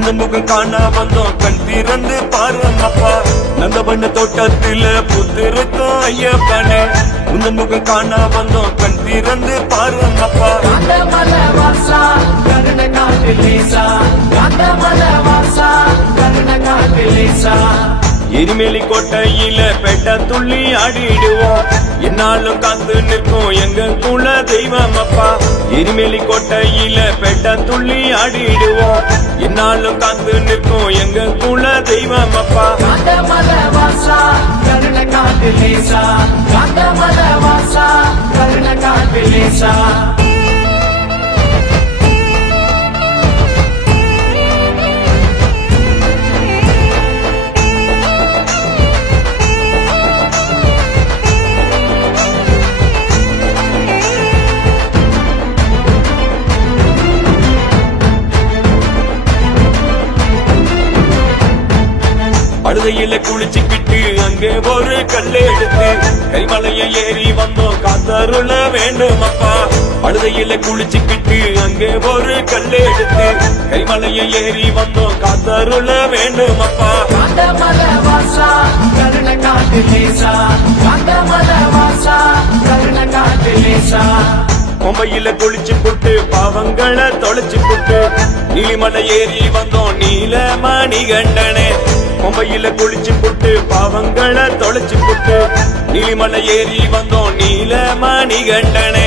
உந்தன் முகம் காண வந்தோம் கண் திறந்து பாருங்கப்பா நந்தவண்ண தோட்டத்தில புத்திருக்கும் ஐயப்பனே உந்தன் முகம் காண வந்தோம் கண் திறந்து பாருங்கப்பா எரிமேலி கோட்டையில பெட்ட துள்ளி ஆடிடுவோம் என்னாலும் காத்து நிற்கும் எங்க குல தெய்வம் அப்பா எரிமேலி கோட்டையில பெட்ட துள்ளி ஆடிடுவோம் என்னாலும் காத்து நிற்கும் எங்க குல தெய்வம் அப்பா அழுதையில குளிச்சுக்கிட்டு அங்கே ஒரு கல்லை எடுத்து கரிமலையை ஏறி வந்தோம் காத்தருள வேண்டும் அப்பா அழுதையில குளிச்சுக்கிட்டு அங்கே ஒரு கல்லை எடுத்து கரிமலையை ஏறி வந்தோம் காத்தருள வேண்டும் அப்பா கொம்பையில குளிச்சு புட்டு பாவங்களை தொலைச்சு புட்டு நீலிமலை ஏறி வந்தோம் நீலமணி கண்டனே கொம்பையில குளிச்சு புட்டு பாவங்களை தொலைச்சு புட்டு நீலிமலை ஏறி வந்தோம் நீலமணி கண்டனே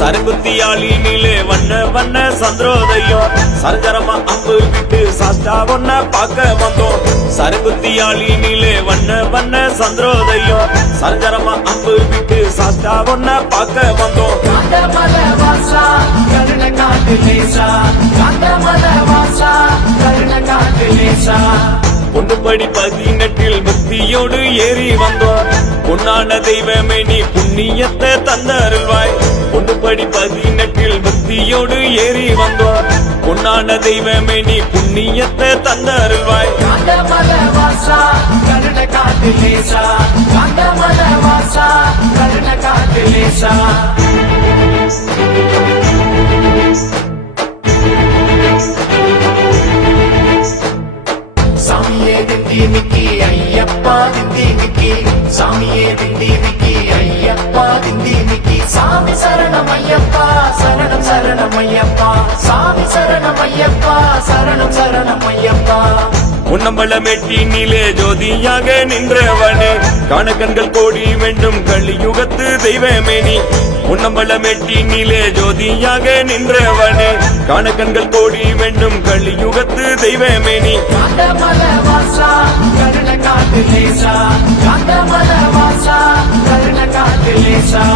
சரகுத்தியாலினிலே வண்ண வண்ண சந்திரோதயம் சரஜரமா அம்பு விட்டு சாஸ்தா ஒன்ன பார்க்க வந்தோம் சரகுத்தியாலினிலே வண்ண வண்ண சந்திரோதயம் சரஜரமா அம்பு விட்டு சாஸ்தா ஒன்ன பார்க்க வந்தோம் பொண்டுபடி 18 பக்தியோடு ஏறி வந்தோம் பொன்னான தெய்வமே நீ புண்ணியத்தை தந்தருள்வாய் பொண்டுபடி 18 பக்தியோடு ஏறி வந்தோம் பொன்னான தெய்வமே நீ புண்ணியத்தை தந்தருள்வாய் சாமியே திண்டி மிக்கி ஐயப்பா திண்டி மிக்கி சாமியே திண்டி மிக்கி ஐயப்பா திண்டி மிக்கி சாமி சரணம் ஐயப்பா சரணம் சரணம் ஐயப்பா சாமி சரணம் ஐயப்பா சரணம் சரணம் ஐயப்பா உன்னம்பல மெட்டினிலே ஜோதியாக நின்றவனே கணக்கண்கள் கோடி வேண்டும் கலியுகத்து தெய்வமே நீ உன்னம்பல மெட்டினிலே ஜோதியாக நின்றவனே கணக்கண்கள் கோடி வேண்டும் கலியுகத்து தெய்வமே நீ கருண காட்டு லேசா